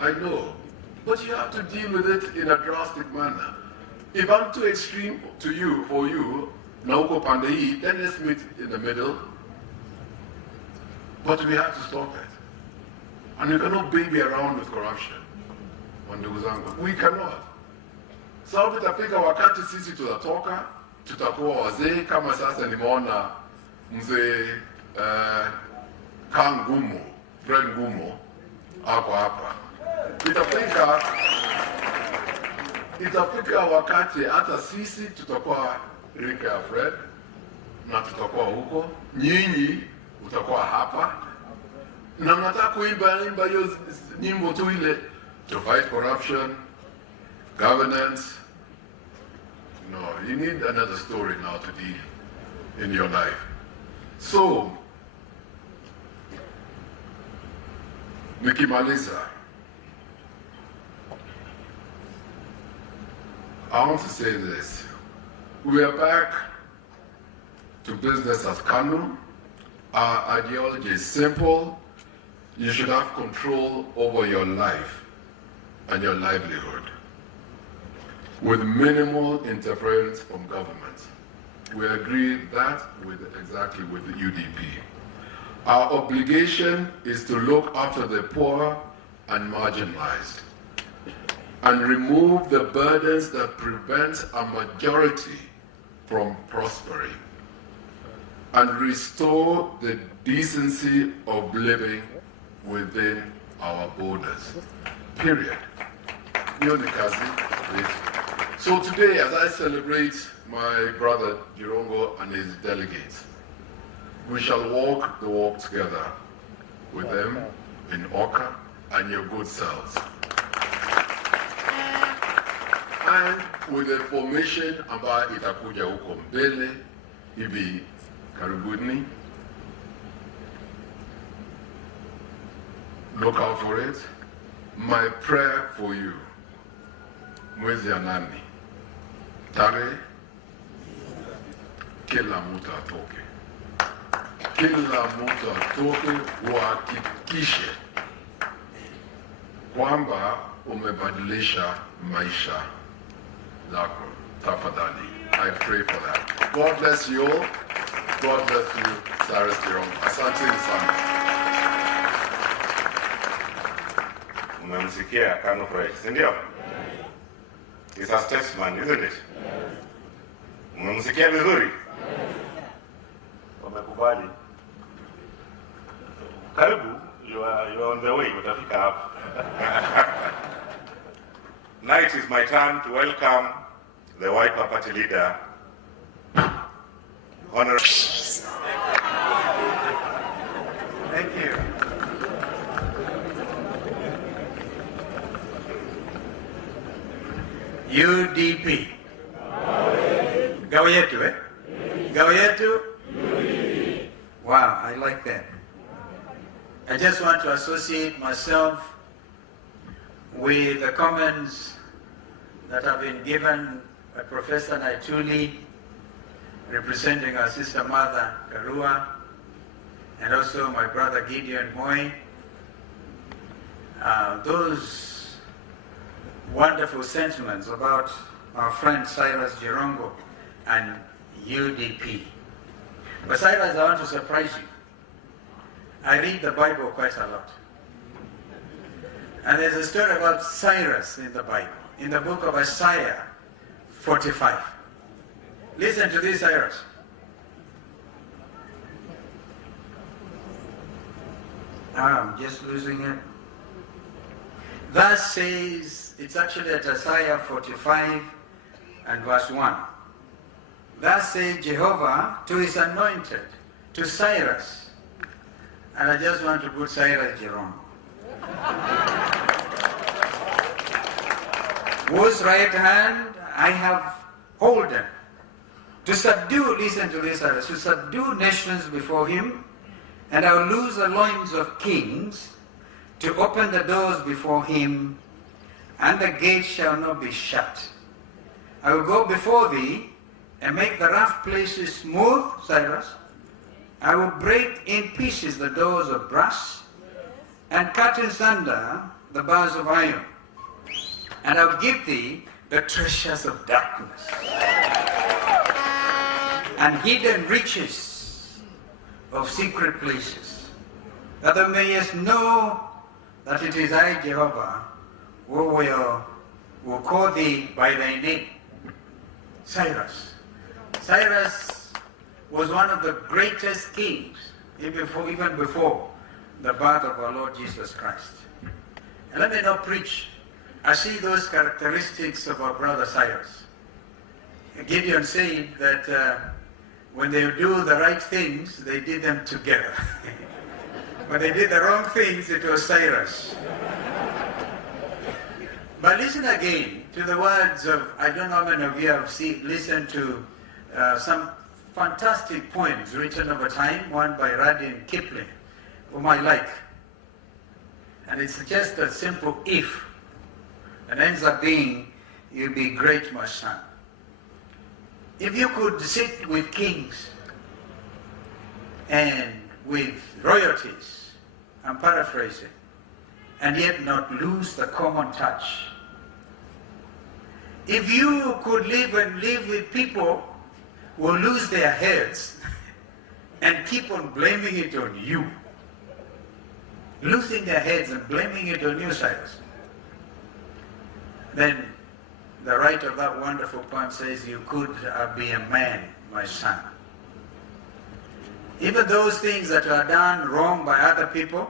I know. But you have to deal with it in a drastic manner. If I'm too extreme to you, for you, Nauko Pandei, then let's meet in the middle. But we have to stop it. And you cannot baby around with corruption. We cannot. So tutafika wakati sisi tutatoka, tutakuwa wazee kama sasa nimeona mzee Kangumo, Fred Ngumo, ako hapa. Itafika wakati hata sisi tutakuwa rika ya Fred na tutakuwa huko, nyinyi utakuwa hapa. Na nataka kuimba hiyo nyimbo tu ile to fight corruption, governance. No, you need another story now to deal in your life. So, nikimaliza, I want to say this. We are back to business as KANU. Our ideology is simple. You should have control over your life and your livelihood with minimal interference from government. We agree that exactly with the UDP. Our obligation is to look after the poor and marginalized and remove the burdens that prevent a majority from prospering and restore the decency of living within our borders. Period. So today, as I celebrate my brother Jirongo and his delegates, we shall walk the walk together with them in Oka and your good selves. And with the formation ambayo itakuja huko mbele hivi karibuni, look out for it. My prayer for you, mwezi ya nani, tarehe, kila mtu atoke. Kila mtu atoke, uhakikishe kwamba umebadilisha maisha lako. Tafadhali. I pray for that. God bless you all. God bless you, Cyrus Jirongo. Asante sana. Umemsikia KANU Project, si ndio? He's a statesman, isn't it? Umemsikia vizuri? Wamekubali. Karibu, you are on the way, utafika hapa. Now it is my turn to welcome the Wiper Party leader, Honorable. Thank you. UDP. Gawa yetu, eh? Gawa yetu? Wow, I like that. I just want to associate myself with the comments that have been given by Professor Naituli, representing our sister mother, Karua, and also my brother Gideon Moi. Those wonderful sentiments about our friend Cyrus Jirongo and UDP. But Cyrus, I want to surprise you. I read the Bible quite a lot. And there's a story about Cyrus in the Bible, in the book of Isaiah 45. Listen to this, Cyrus. I'm just losing it. Thus says, it's actually at Isaiah 45 and verse 1. Thus says Jehovah to his anointed, to Cyrus. And I just want to put Cyrus Jirongo. Whose right hand I have holden, to subdue, listen to this, Cyrus, to subdue nations before him, and I will loose the loins of kings, to open the doors before him, and the gates shall not be shut. I will go before thee, and make the rough places smooth, Cyrus. I will break in pieces the doors of brass, and cut in sunder the bars of iron, and I'll give thee the treasures of darkness, and hidden riches of secret places, that thou mayest know that it is I, Jehovah, who will call thee by thy name. Cyrus. Cyrus was one of the greatest kings, even before the birth of our Lord Jesus Christ. And let me not preach. I see those characteristics of our brother Cyrus. Gideon said that when they do the right things, they did them together. When they did the wrong things, it was Cyrus. But listen again to the words of, I don't know how many of you have listened to some fantastic poems written over time, one by Rudyard Kipling, whom I like. And it's just a simple if. And ends up being, you'll be great, my son. If you could sit with kings and with royalties, I'm paraphrasing, and yet not lose the common touch. If you could live with people who will lose their heads and keep on blaming it on you, losing their heads and blaming it on you, Cyrus, then the writer of that wonderful poem says, you could be a man, my son. Even those things that are done wrong by other people,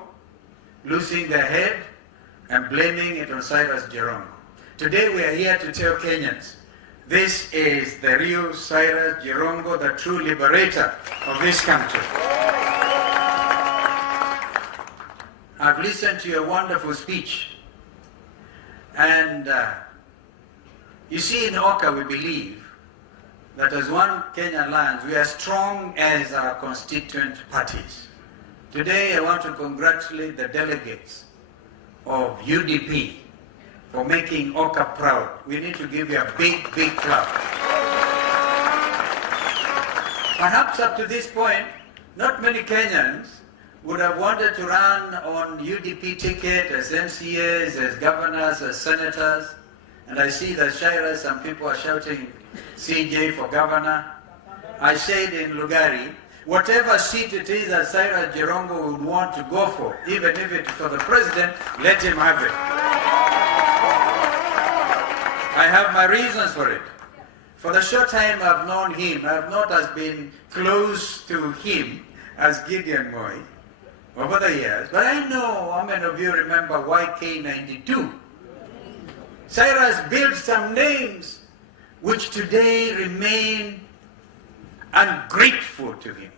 losing their head and blaming it on Cyrus Jirongo. Today we are here to tell Kenyans, this is the real Cyrus Jirongo, the true liberator of this country. I've listened to your wonderful speech. And you see, in Oka we believe that as one Kenyan lands, we are strong as our constituent parties. Today I want to congratulate the delegates of UDP for making Oka proud. We need to give you a big, big clap. Perhaps up to this point, not many Kenyans would have wanted to run on UDP ticket as MCAs, as governors, as senators. And I see that Cyrus, some people are shouting CJ for governor. I said in Lugari, whatever seat it is that Cyrus Jirongo would want to go for, even if it's for the president, let him have it. I have my reasons for it. For the short time I've known him, I have not as been close to him as Gideon Moi over the years. But I know how many of you remember YK92. Cyrus built some names which today remain ungrateful to him.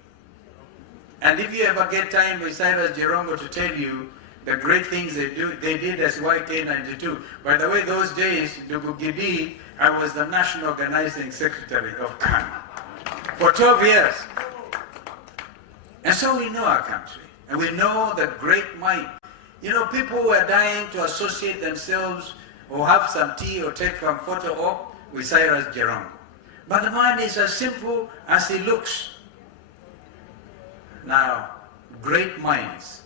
And if you ever get time with Cyrus Jirongo to tell you the great things they did as YK92. By the way, those days, Ndugu Gidi, I was the National Organizing Secretary of KANU for 12 years. And so we know our country, and we know the great might. You know, people were dying to associate themselves or have some tea or take some photo op with Cyrus Jirongo. But the man is as simple as he looks. Now, great minds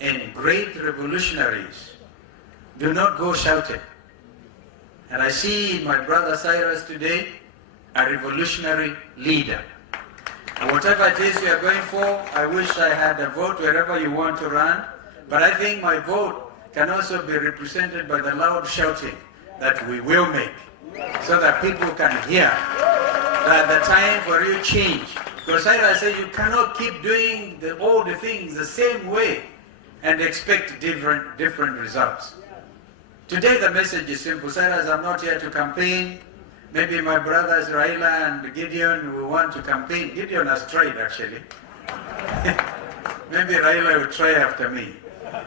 and great revolutionaries do not go shouting. And I see in my brother Cyrus today a revolutionary leader. And whatever it is you are going for, I wish I had a vote wherever you want to run. But I think my vote can also be represented by the loud shouting that we will make, so that people can hear that the time for real change. Because Cyrus said you cannot keep doing all the things the same way and expect different results. Today the message is simple. Cyrus, I'm not here to campaign. Maybe my brothers Raila and Gideon will want to campaign. Gideon has tried actually. Maybe Raila will try after me.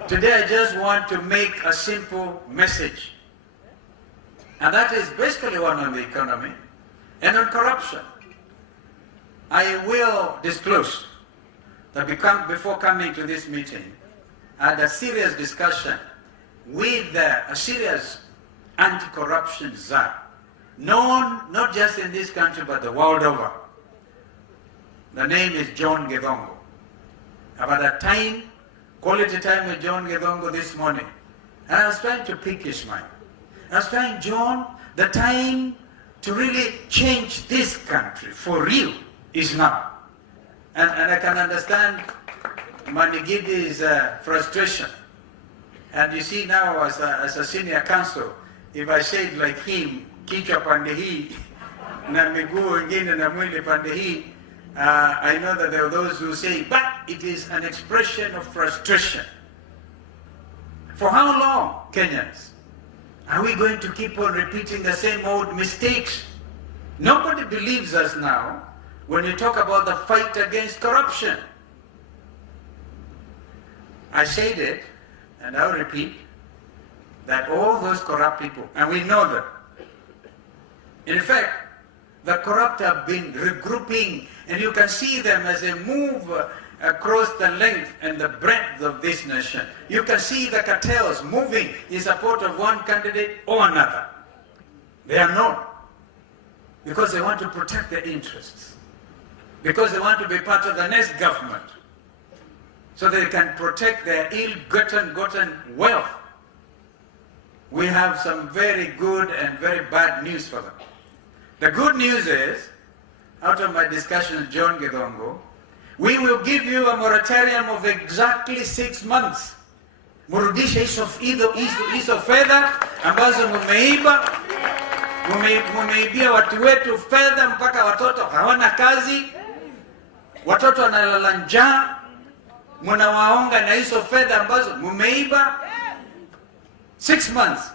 Today I just want to make a simple message. And that is basically one on the economy and on corruption. I will disclose that before coming to this meeting, I had a serious discussion with a serious anti-corruption czar, known not just in this country but the world over. The name is John Girongo. I've had a quality time with John Girongo this morning, And I was trying to pick his mind. I was trying, John, the time to really change this country for real is now. And I can understand Manigidi's frustration. And you see now as a senior counsel, if I say it like him, kichwa pande hii, na miguu ingine na mwili pande hii, I know that there are those who say, but it is an expression of frustration. For how long, Kenyans? Are we going to keep on repeating the same old mistakes? Nobody believes us now when you talk about the fight against corruption. I said it, and I'll repeat, that all those corrupt people, and we know them. In fact, the corrupt have been regrouping, and you can see them as they move across the length and the breadth of this nation. You can see the cartels moving in support of one candidate or another. They are known because they want to protect their interests, because they want to be part of the next government, so they can protect their ill-gotten wealth. We have some very good and very bad news for them. The good news is, out of my discussion with John Girongo, we will give you a moratorium of exactly 6 months. Murudishe hizo fedha ambazo mumeibia watu wetu fedha mpaka watoto hawana kazi, watoto wanalala njaa, munawaonga na hizo fedha ambazo mumeiba. 6 months.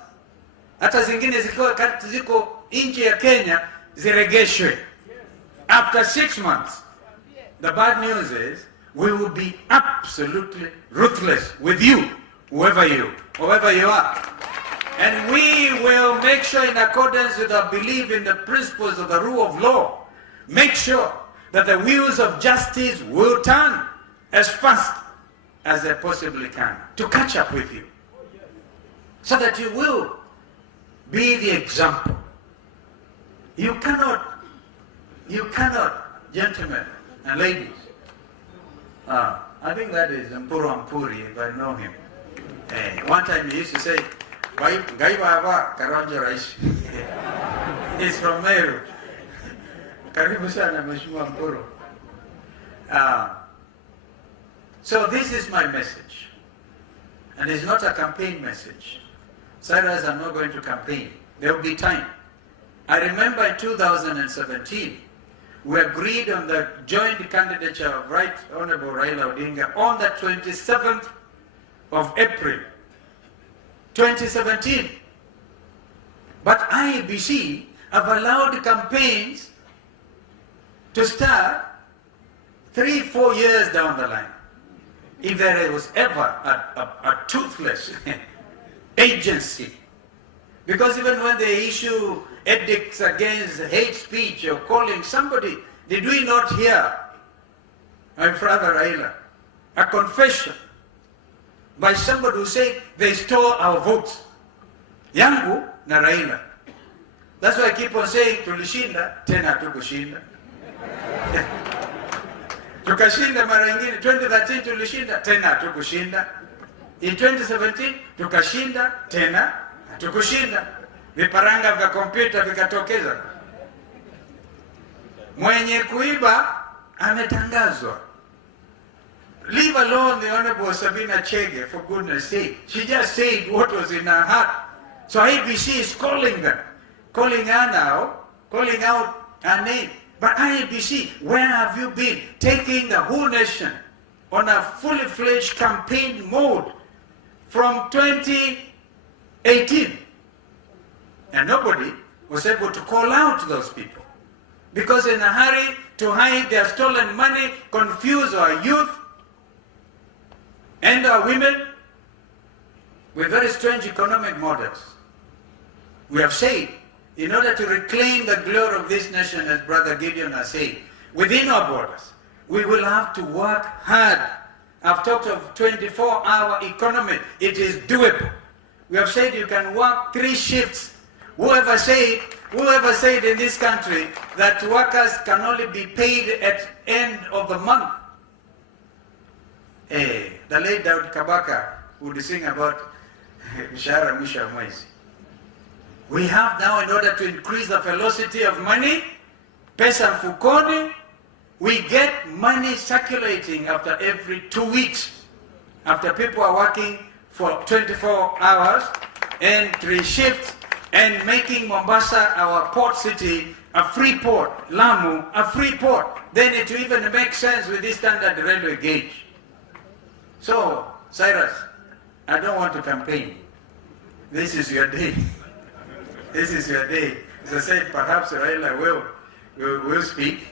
Hata zingine ziko nchi ya Kenya ziregeshwe. After 6 months. The bad news is we will be absolutely ruthless with you, whoever you are. And we will make sure, in accordance with our belief in the principles of the rule of law, make sure that the wheels of justice will turn as fast as they possibly can to catch up with you, so that you will be the example. You cannot, gentlemen and ladies, I think that is Mpuru Ampuri, if I know him. One time he used to say, Gaiwa Karonjo Rais. He's from Meru. Karibu sana Mheshimiwa Mpuru. So this is my message. And it's not a campaign message. Cyrus, I'm not going to campaign. There will be time. I remember in 2017, we agreed on the joint candidature of Right Honorable Raila Odinga on the 27th of April, 2017. But IEBC have allowed campaigns to start 3-4 years down the line. If there was ever a toothless agency, because even when they issue edicts against hate speech or calling somebody, did we not hear, my brother Raila, a confession by somebody who said they stole our votes? Yangu na Raila. That's why I keep on saying, tulishinda, tena hatukushinda. Tukashinda mara nyingine, 2013 tulishinda, tena hatukushinda. In 2017, tukashinda, tena hatukushinda. Viparanga vya kompyuta vikatokeza. Mwenye kuiba ametangazwa. Leave alone the Honorable Sabina Chege, for goodness sake. She just said what was in her heart. So IEBC is calling them, calling her now, calling out her name. But IEBC, where have you been? Taking the whole nation on a fully fledged campaign mode from 2018. And nobody was able to call out those people, because in a hurry to hide their stolen money, confuse our youth and our women with very strange economic models. We have said, in order to reclaim the glory of this nation, as Brother Gideon has said, within our borders, we will have to work hard. I've talked of 24-hour economy. It is doable. We have said you can work 3 shifts. Whoever said in this country that workers can only be paid at end of the month? The late Daud Kabaka would sing about mshahara mwisho wa mwezi. We have now, in order to increase the velocity of money, pesa mfukoni, we get money circulating after every 2 weeks. After people are working for 24 hours and 3 shifts and making Mombasa, our port city, a free port, Lamu, a free port, then it even makes sense with this standard railway gauge. So, Cyrus, I don't want to campaign. This is your day. This is your day. As I said, perhaps Raila will speak.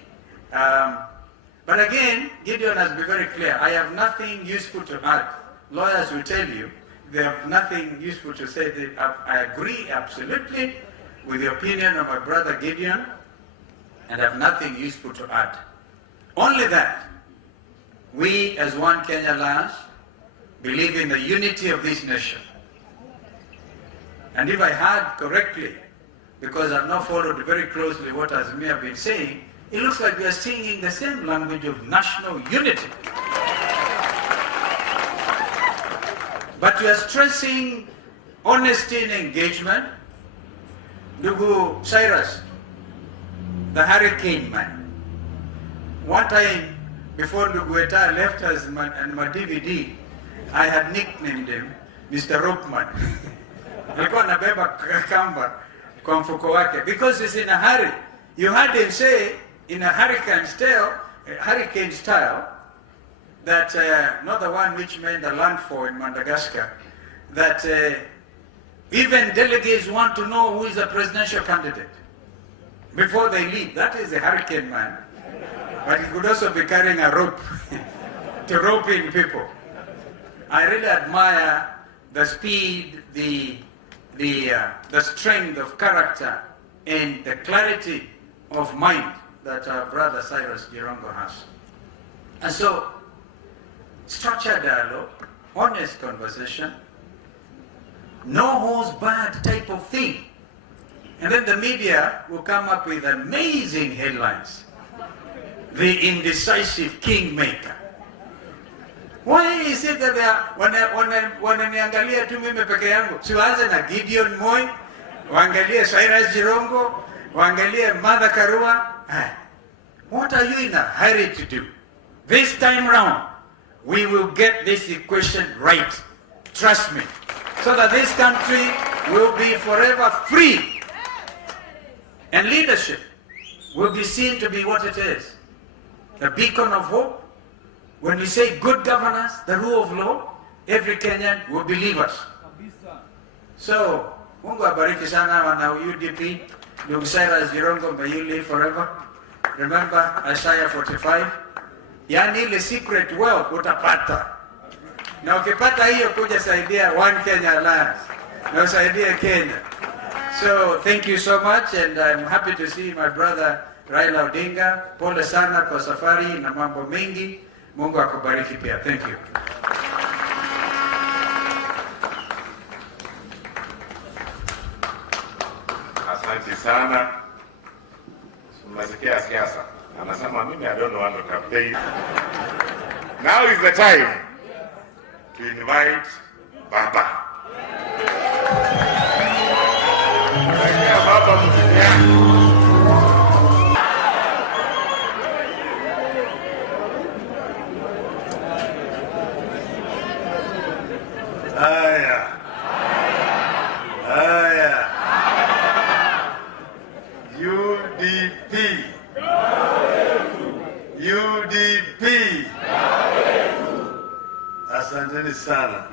But again, Gideon has been very clear. I have nothing useful to add. Lawyers will tell you they have nothing useful to say. I agree absolutely with the opinion of my brother Gideon, and have nothing useful to add. Only that we as one Kenyans believe in the unity of this nation. And if I heard correctly, because I've not followed very closely what Azmi have been saying, it looks like we are singing the same language of national unity. But we are stressing honesty and engagement. Ndugu Cyrus, the hurricane man. One time, before Ndugu Eta left us and my DVD, I had nicknamed him Mr. Ropeman. Alikuwa anabeba kamba kwa mfuko wake because he's in a hurry. You heard him say in a hurricane style, that not the one which made the landfall in Madagascar, that even delegates want to know who is the presidential candidate before they leave. That is a hurricane man. But he could also be carrying a rope to rope in people. I really admire the speed, the strength of character and the clarity of mind that our brother Cyrus Jirongo has. And so, structured dialogue, honest conversation, no holds barred type of thing. And then the media will come up with amazing headlines. The indecisive kingmaker. Why is it that they are, wananiangalia tu mimi peke yangu? Siwaanze na Gideon Moi, waangalie Cyrus Jirongo, waangalie Mother Karua. What are you in a hurry to do? This time round, we will get this equation right. Trust me. So that this country will be forever free. And leadership will be seen to be what it is. The beacon of hope. When we say good governance, the rule of law, every Kenyan will believe us. So, Mungu abariki sana wana UDP. Ndugu Cyrus Jirongo, may you live forever. Remember Isaiah 45. Yani ile secret wealth utapata. Na ukipata hiyo kuja saidia One Kenya Alliance. Na usaidie Kenya. So, thank you so much, and I'm happy to see my brother Raila Odinga. Pole sana kwa safari na mambo mengi. Mungu akubariki pia. Thank you. Asante sana. Mnasikia siasa. Anasema mimi I don't want to campaign. Now is the time to invite Baba. Baba mzee. UDP. Asanteni sana.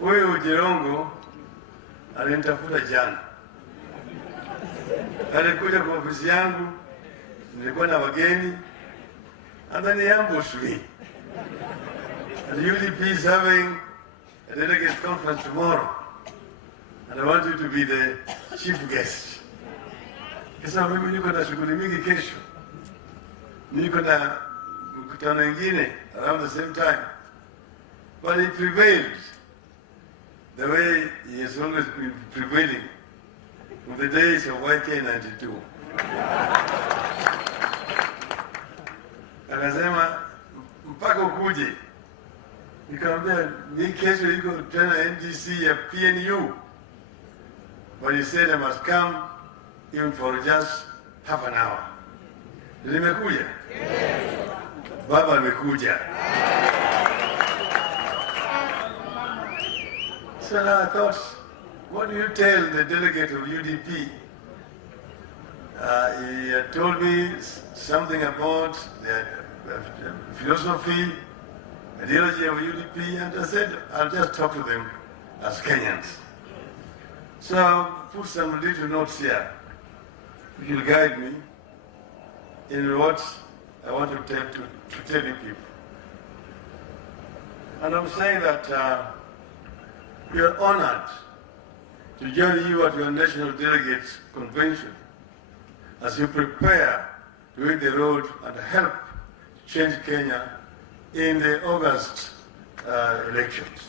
Huyu Jirongo alinitafuta jana. Alikuja kwa ofisi yangu, nilikuwa na wageni. Ameniambush me. And UDP is having a delegate conference tomorrow. And I want you to be the chief guest. Kisa mimi niko na shughuli mingi kesho. Niko na mkutano ingine around the same time. But he prevailed the way he has always been prevailing from the days of YK92. Akasema mpaka ukuje Nikamwambia ni kesho iko tena NDC ya PNU. But he said I must come even for just half an hour. Nimekuja? Yes. Baba amekuja. So now I thought, what do you tell the delegate of UDP? He had told me something about the philosophy, ideology of UDP, and I said, I'll just talk to them as Kenyans. So I'll put some little notes here, which will guide me in what I want to tell you people. And I'm saying that we are honored to join you at your National Delegates Convention as you prepare to hit the road and help change Kenya in the August elections.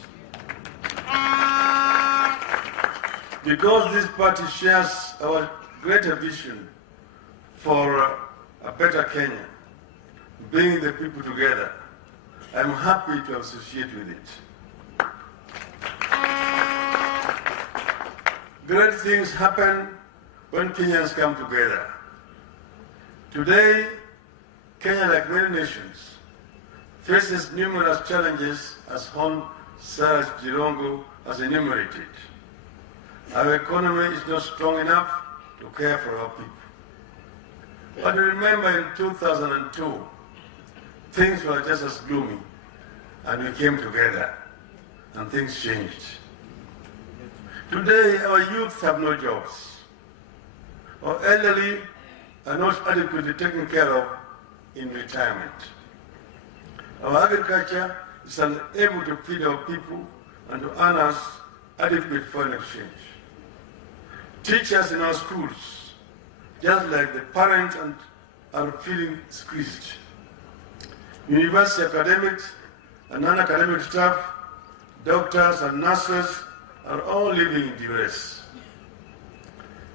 Because this party shares our greater vision for a better Kenya, bringing the people together, I'm happy to associate with it. Great things happen when Kenyans come together. Today, Kenya, like many nations, faces numerous challenges as Cyrus Jirongo has enumerated. Our economy is not strong enough to care for our people. But remember in 2002, things were just as gloomy, and we came together, and things changed. Today, our youth have no jobs. Our elderly are not adequately taken care of in retirement. Our agriculture is unable to feed our people and to earn us adequate foreign exchange. Teachers in our schools, just like the parents, are feeling squeezed. University academics and non-academic staff, doctors and nurses are all living in duress.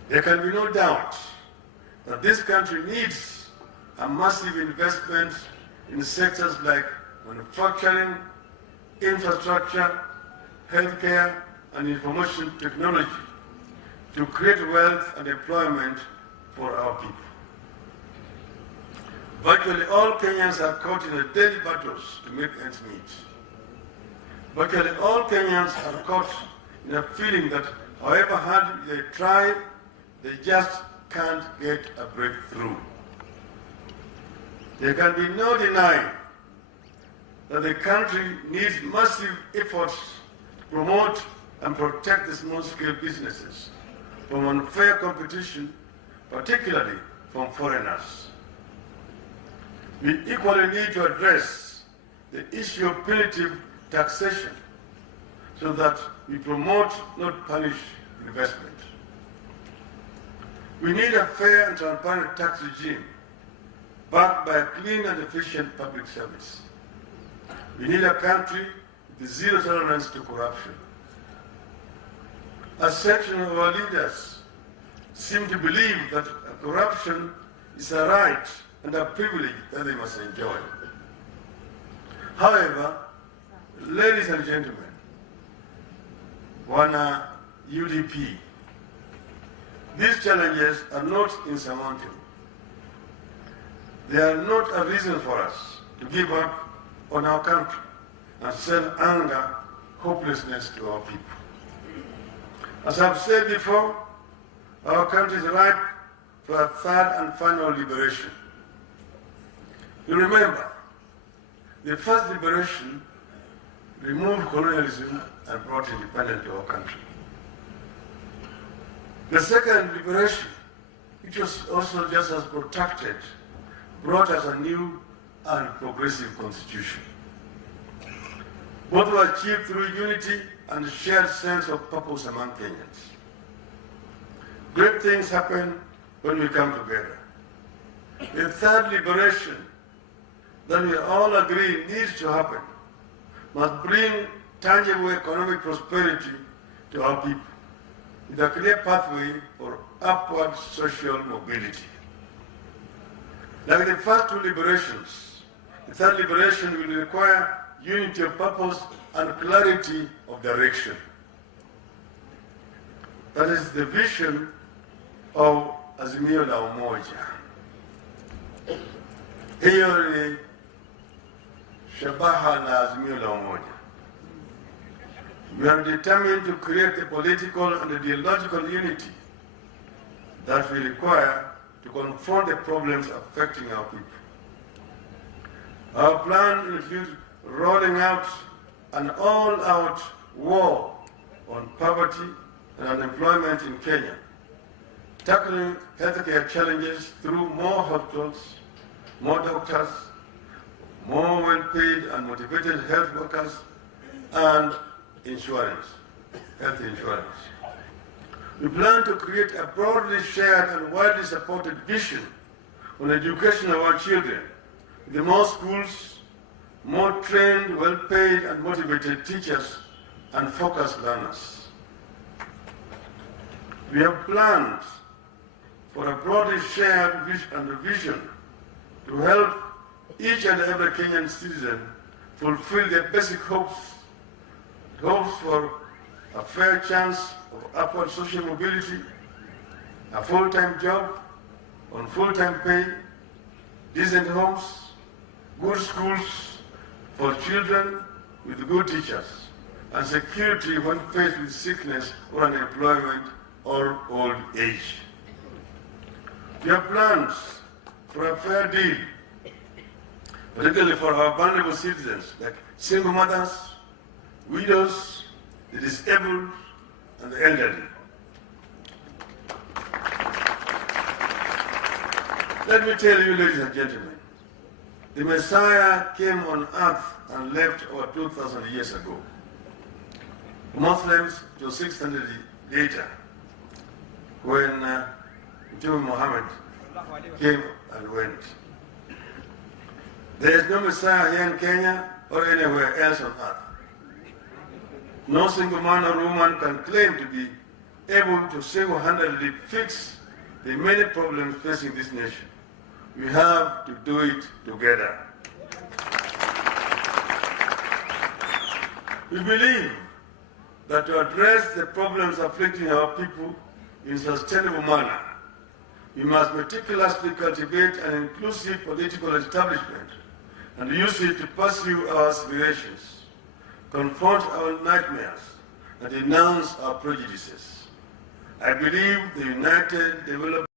There can be no doubt that this country needs a massive investment in sectors like manufacturing, infrastructure, healthcare, and information technology to create wealth and employment for our people. Virtually all Kenyans are caught in a daily battles to make ends meet. Virtually all Kenyans are caught in a feeling that however hard they try, they just can't get a breakthrough. There can be no denying that the country needs massive efforts to promote and protect the small-scale businesses from unfair competition, particularly from foreigners. We equally need to address the issue of punitive taxation so that we promote, not punish, investment. We need a fair and transparent tax regime backed by a clean and efficient public service. We need a country with zero tolerance to corruption. A section of our leaders seem to believe that corruption is a right and a privilege that they must enjoy. However, ladies and gentlemen, Wana UDP, these challenges are not insurmountable. They are not a reason for us to give up on our country and sell anger, hopelessness to our people. As I've said before, our country is ripe for a third and final liberation. You remember, the first liberation removed colonialism and brought independence to our country. The second liberation, which was also just as protracted, brought us a new and progressive constitution. Both were achieved through unity and a shared sense of purpose among Kenyans. Great things happen when we come together. The third liberation that we all agree needs to happen must bring tangible economic prosperity to our people with a clear pathway for upward social mobility. Like the first two liberations, the third liberation will require unity of purpose, and clarity of direction. That is the vision of Azimio la Umoja. Hiyo ni shabaha na Azimio la Umoja. We are determined to create a political and ideological unity that we require to confront the problems affecting our people. Our plan includes rolling out an all-out war on poverty and unemployment in Kenya, tackling healthcare challenges through more hospitals, more doctors, more well-paid and motivated health workers, and insurance, health insurance. We plan to create a broadly shared and widely supported vision on education of our children, with more schools, more trained, well-paid and motivated teachers, and focused learners. We have plans for a broadly shared vision to help each and every Kenyan citizen fulfill their basic hopes for a fair chance of upward social mobility, a full-time job on full-time pay, decent homes, good schools for children with good teachers, and security when faced with sickness or unemployment or old age. We have plans for a fair deal, particularly for our vulnerable citizens like single mothers, widows, the disabled, and the elderly. Let me tell you, ladies and gentlemen, the Messiah came on earth and left over 2,000 years ago. Muslims, it was 600 later, when Muhammad came and went. There is no Messiah here in Kenya or anywhere else on earth. No single man or woman can claim to be able to single-handedly fix the many problems facing this nation. We have to do it together. We believe that to address the problems afflicting our people in a sustainable manner, we must meticulously cultivate an inclusive political establishment and use it to pursue our aspirations, confront our nightmares, and denounce our prejudices. I believe the united, developed